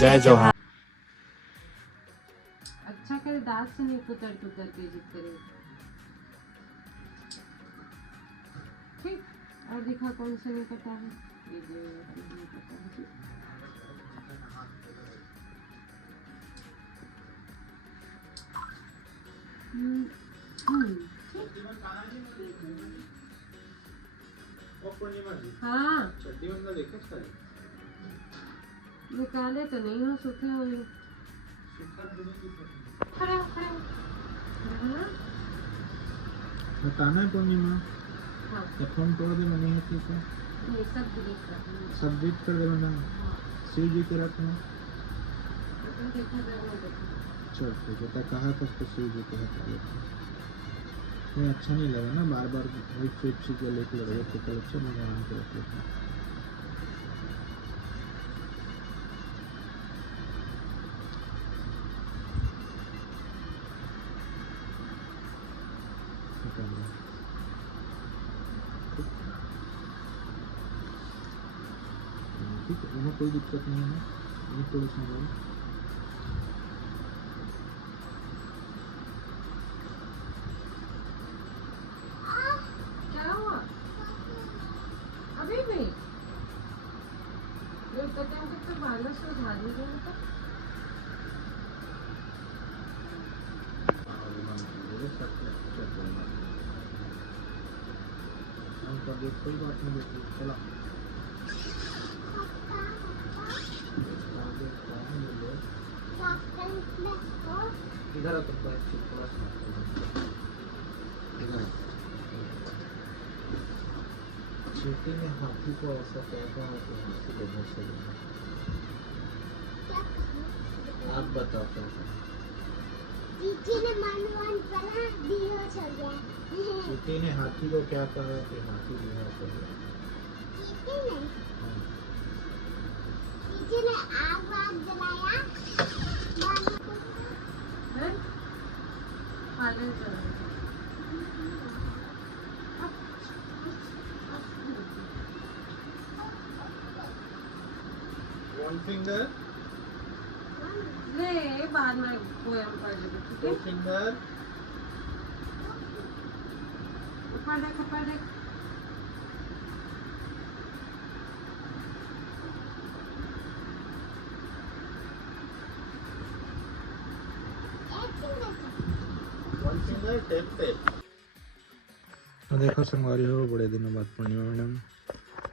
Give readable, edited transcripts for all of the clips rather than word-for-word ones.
जय जोहार। अच्छा करे दांत से नहीं कुतर कुतर के जिद करे। ठीक, और दिखा कौन सा नहीं पता है। ये जो नहीं पता है। हाँ निकाले तो नहीं हो, सूखे हुए। खड़े हो, खड़े हो। बताना है पूर्णिमा। हाँ। तो फोन तोड़ दे नहीं है ठीक है। ये सब डिलीट कर दूँगी। सब डिलीट कर दे ना। शिव जी के रखना। देखा जरूर देखा। चल ठीक है। तो कहा तो शिव जी के हटा लेते हैं। ये अच्छा नहीं लगा ना, बार बार वही फेक चीज लेके लगे तो अच्छा मैं आराम से रख लेता हूँ। ठीक है, वहाँ कोई दिक्कत नहीं है। ये थोड़ा सा क्या हुआ? अभी भी? ये कहते हैं कि तो बालों से उधार नहीं देता। कोई बात नहीं बेटी, चला इधर तो थोड़ा सा इधर। चींटी ने हाथी को ऐसा कहता है कि हाथी लोगों से आप बताओ क्या। चींटी ने मनवान बना दिया चल गया। चींटी ने हाथी को क्या कहा कि हाथी बिना चल गया। चींटी ने आग वाग जलाया। पागल चल। One finger, ले बाद में पोएम पढ़ लेंगे, ठीक है? two finger, ऊपर देख, ऊपर देख। one finger, tap. तो देखो संगवारी हो, बड़े दिनों बाद पूर्णिमा मैडम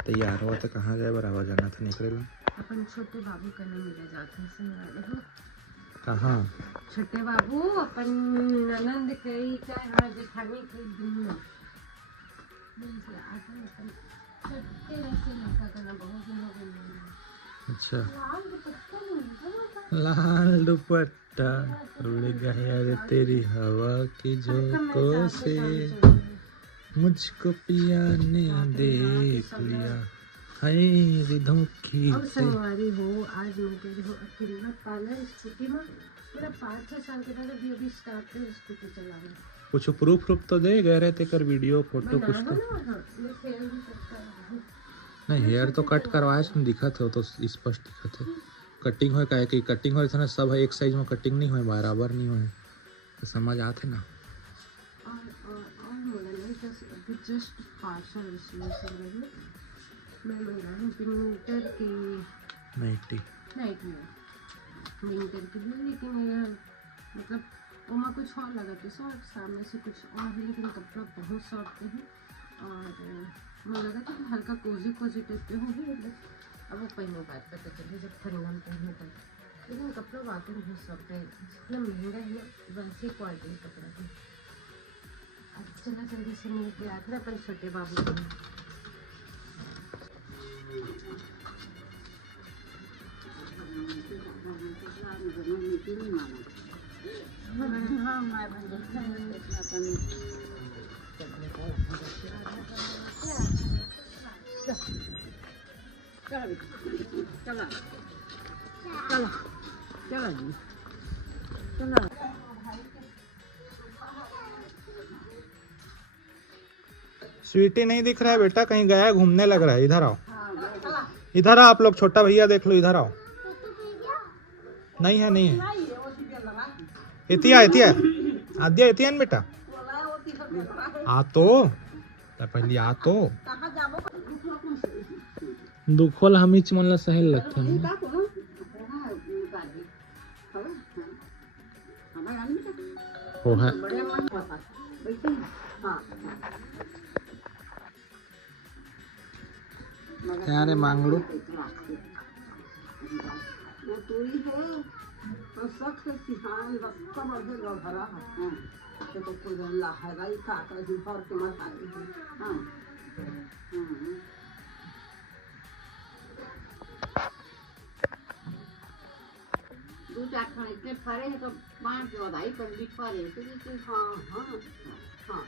तैयार हुआ तो कहाँ गए, बराबर जाना था निकलेगा। अपन छोटे बाबू करने मिले जाते हैं संगवारी हो। कहाँ? छोटे बाबू अपन ननंद कई क्या हाँ जेठानी कई दुनिया छोटे रस्ते नाका करना बहुत दिन हो गए। अच्छा, लाल दुपट्टा लाल दुपट्टा उड़ गया रे तेरी हवा की झोंकों से, मुझको पिया ने देख लिया हाय रिधों की अब संगवारी हो। आज मैं कह रही हूँ अकेला पाला स्कूटी में मेरा 5-6 साल के बाद अभी स्टार्ट कर स्कूटी चलाना। कुछ प्रूफ तो दे गए रहते कर वीडियो फोटो कुछ तो नहीं। हेयर तो कट करवाए तुम दिखा थे, वो तो स्पष्ट दिखा थे। कटिंग हो काहे कि कटिंग हो ना, सब एक साइज में कटिंग नहीं हो, बराबर नहीं हो तो समझ आते ना। जस्ट पार्सल इसलिए सब मैं मंगा रही हूँ विंटर की नाइट में विंटर की भी, लेकिन यह मतलब वहाँ कुछ और लगा था सॉफ्ट, सामने से कुछ और है लेकिन कपड़ा बहुत सॉफ्ट है। और मुझे लगा था कि हल्का कोजी कोजी टाइप के होगी, मतलब अब वो पहले बात पता चली जब ठंडा में पहने तक, लेकिन कपड़ा वाकई बहुत सॉफ्ट है। इतना महंगा है ना, वैसे क्वालिटी कपड़ा की। अब चला जल्दी से मिल के आते अपन छोटे बाबू को। स्वीटी नहीं दिख रहा है बेटा, कहीं गया घूमने लग रहा है। इधर आओ, इधर आओ आप लोग, छोटा भैया देख लो, इधर आओ। नहीं है, नहीं है। इतिया इतिया आद्या इतिया बेटा आ तो पहले आ तो दुखोल हमीच मन सही लगते हैं वो है यारे मांग लो दो चार खान इतने फरे हैं तो बांट के बधाई पर भी फरे तो हाँ हाँ हाँ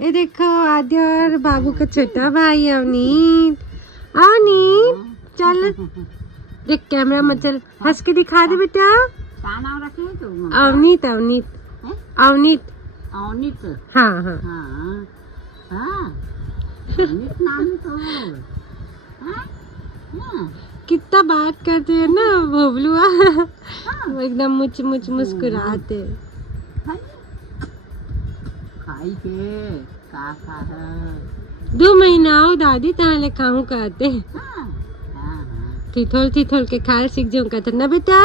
ये देखो आद्या और बाबू का छोटा भाई अवनीत। अवनीत चल देख कैमरा मत चल हंस के दिखा दे बेटा। क्या नाम रखे तो? अवनीत अवनीत अवनीत अवनीत हाँ हाँ हाँ अवनीत नाम तो कितना बात करते हैं ना भोबलुआ वो एकदम मुच मुच मुस्कुराते खाई के का है 2 महीना आओ दादी ताले खाऊं कहते थिथोल थिथोल के खाल सीख जाऊं कहते ना बेटा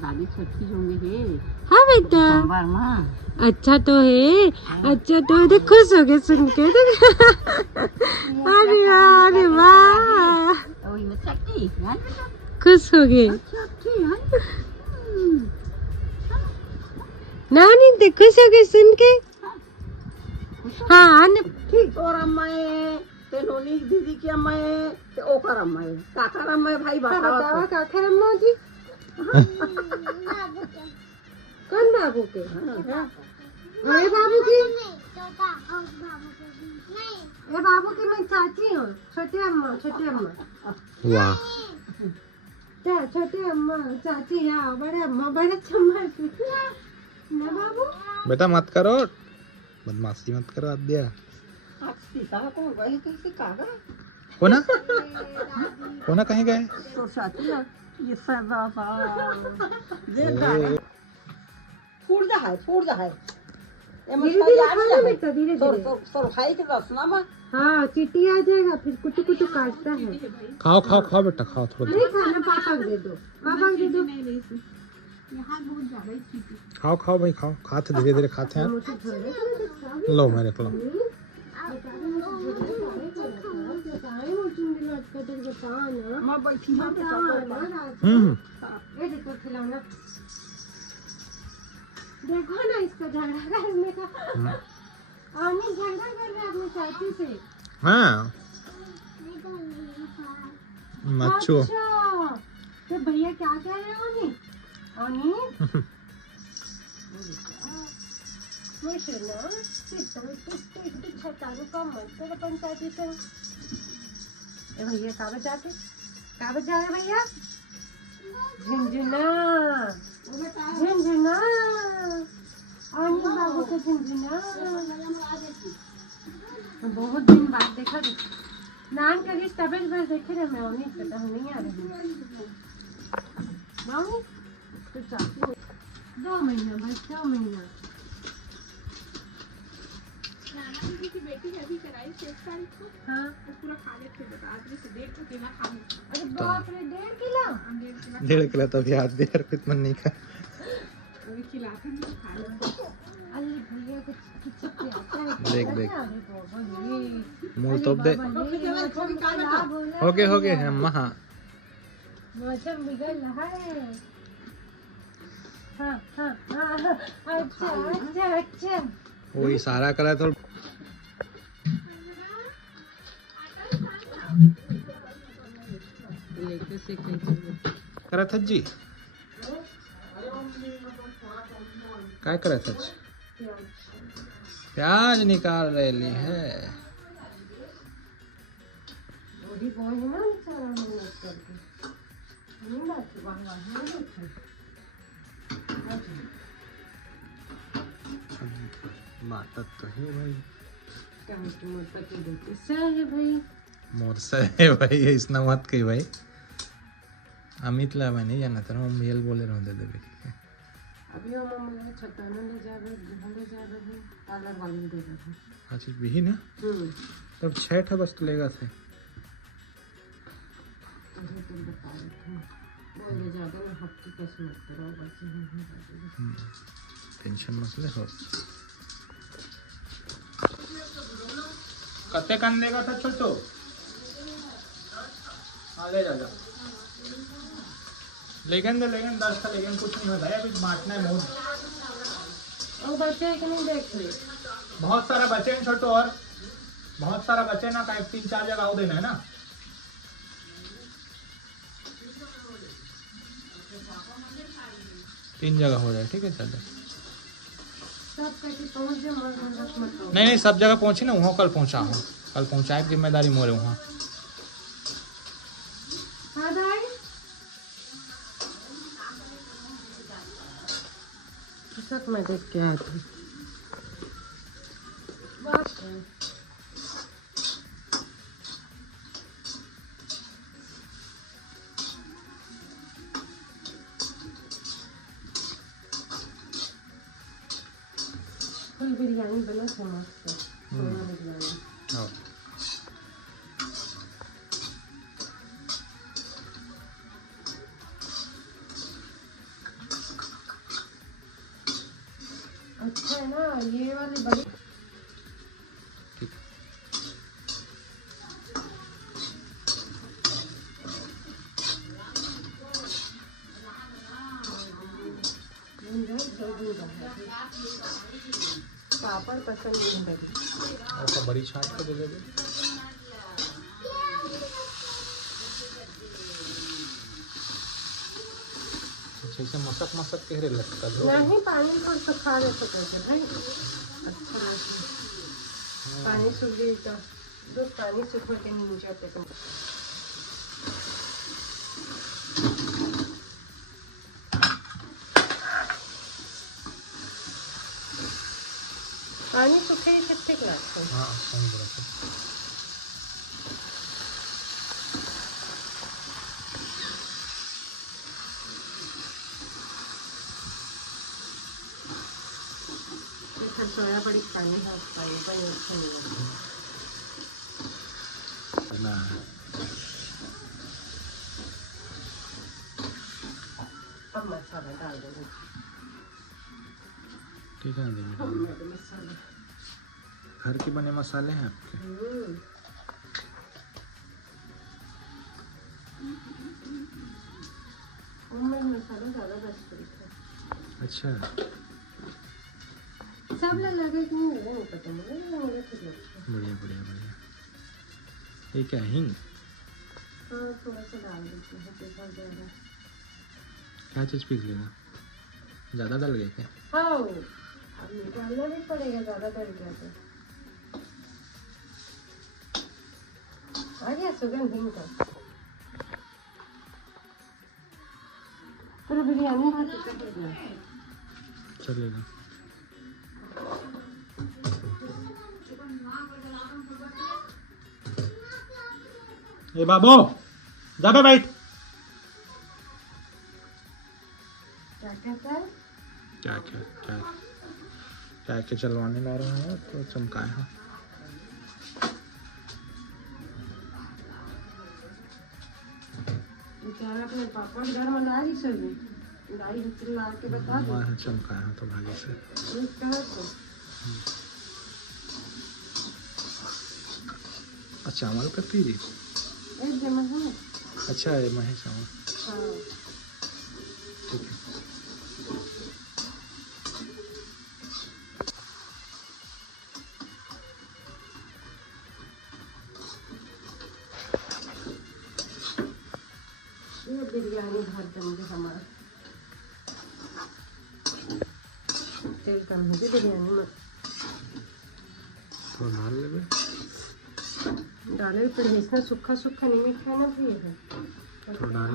दादी छोटी होंगे हाँ बेटा अच्छा तो है अच्छा तो है खुश हो गए सुन के अरे अरे वाह खुश हो गए नानी देख खुश हो गए सुन के हाँ ठीक और अम्मा ते नोनी दीदी की अम्मा ते ओकर अम्मा काका अम्मा भाई बताओ काका अम्मा जी कौन बाबू के अरे बाबू की ये बाबू की मैं चाची हूँ छोटे अम्मा वाह छोटे अम्मा चाची या बड़े अम्मा बड़े चम्मा ना बाबू बेटा मत करो बदमाशी मत करो आद्या कोना कहीं गए हाँ चीटी आ जाएगा फिर कुटू कुटू काटता है। खाओ खाओ खाओ बेटा खाओ थोड़ा खाना पापा दे दो खाओ खाओ भाई खाओ खाते धीरे धीरे खाते हैं लो मेरे को देखो ना इसका झगड़ा करने का झगड़ा कर रहा है अपनी चाची से हाँ मच्छू तो भैया क्या कह रहे हो अनी भैया कागज जाते कागज जा रहे भैया झुंझुना झुंझुना अनिल बाबू का झुंझुना बहुत दिन बाद देखा नान का रिश्ता तबियत बस देखे रहे मैं अनिल पता नहीं आ रही तो 2 महीना बस 2 महीना बेटी अभी कराई 6 तारीख को हाँ तो पूरा खा लेते बता आदमी से 1.5 किलो खा ले अरे बाप रे 1.5 किलो तो भी याद दे यार कितना नहीं खा वही खिलाते नहीं खा ले अरे भैया कुछ आता है देख मुंह तो दे हो गए हम हाँ मौसम बिगड़ रहा है हाँ अच्छा वो इशारा करा तो करा था जी क्या करा था प्याज निकाल रही है बात तो है भाई है भाई मोरसा है भाई इसना मत कही भाई अमित ला मैं नहीं जाना था मेल बोले रहा दे देवे अभी हम मम्मी छताना ले जा रहे घर ले जा रहे पार्लर वाले दे रहे अच्छा भी ना तब 6 ठा बस लेगा थे मुझे तो बता रहे थे वो ले जाकर ना हफ्ते कैसे मत करो बस टेंशन मत ले हो कते कान लेगा था छोटो हाँ ले जा लेकिन 10 का लेकिन कुछ नहीं होता है अभी बांटना है मोद और बच्चे कि नहीं देख ले बहुत सारा बचे हैं छोटो और बहुत सारा बचे ना कहीं 3-4 जगह आओ देना है ना तीन जगह हो जाए ठीक है चलो सब कैसे पहुंच जाए मत नहीं सब जगह पहुंची ना वहाँ कल पहुंचा हूँ कल पहुंचाए की जिम्मेदारी मोरे वहाँ हाँ भाई सब मैं देख के आया था फुल बिरयानी बना था मस्त सोना बिरयानी अच्छा है ना ये वाले बड़े पापड़ पसंद नहीं है और बड़ी छाट को दे दे जैसे मसक कह रहे लगता है नहीं पानी को सुखा दे तो कैसे भाई अच्छा लगता पानी सूख गई तो दूध पानी सूख के नहीं जाते तो पानी सूखे ही कितने लगते हैं हाँ सही बोला सोया बड़ी खानी है पानी पर अच्छा नहीं लगता अब मसाला डाल दो ठीक है मसाले घर के बने मसाले हैं आपके मसाला ज़्यादा बेस्ट है अच्छा सब लगे कि नहीं लगे पता नहीं मुझे ठीक लगता है बढ़िया बढ़िया बढ़िया ये क्या हिंग हाँ थोड़ा सा डाल देते हैं पेपर ज़्यादा क्या चीज़ पीस लेगा ज़्यादा डाल गए क्या हाँ अब निकालना भी पड़ेगा ज़्यादा डल गया तो आ गया सुगंध हिंग का पूरा बिरयानी चलेगा ए बाबू जा बे बैठ क्या कहता है क्या चलवाने ला रहे हैं तो चमकाए हैं बेचारा अपने पापा के घर में लाई सही लाई हिस्ट्री मार के बता दो चमकाए हैं तो भागे से कहाँ से चावल का पी रही एक जमा है अच्छा है महे चावल हाँ ठीक है ये बिरयानी भर देंगे हमारा तेल कम है बिरयानी में तो डाल लेंगे डाले फिर इसमें सूखा सूखा नहीं खाना भी है तो डाल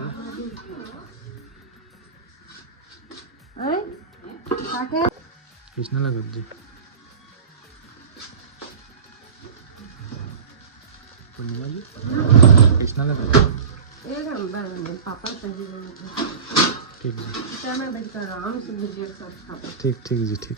अरे क्या किसने लगा दी पूर्णिमा जी कृष्णा ने एक नंबर पापा सही है। ठीक जी क्या मैं बैठ कर आराम से भुजिया के साथ खाता। ठीक ठीक जी ठीक।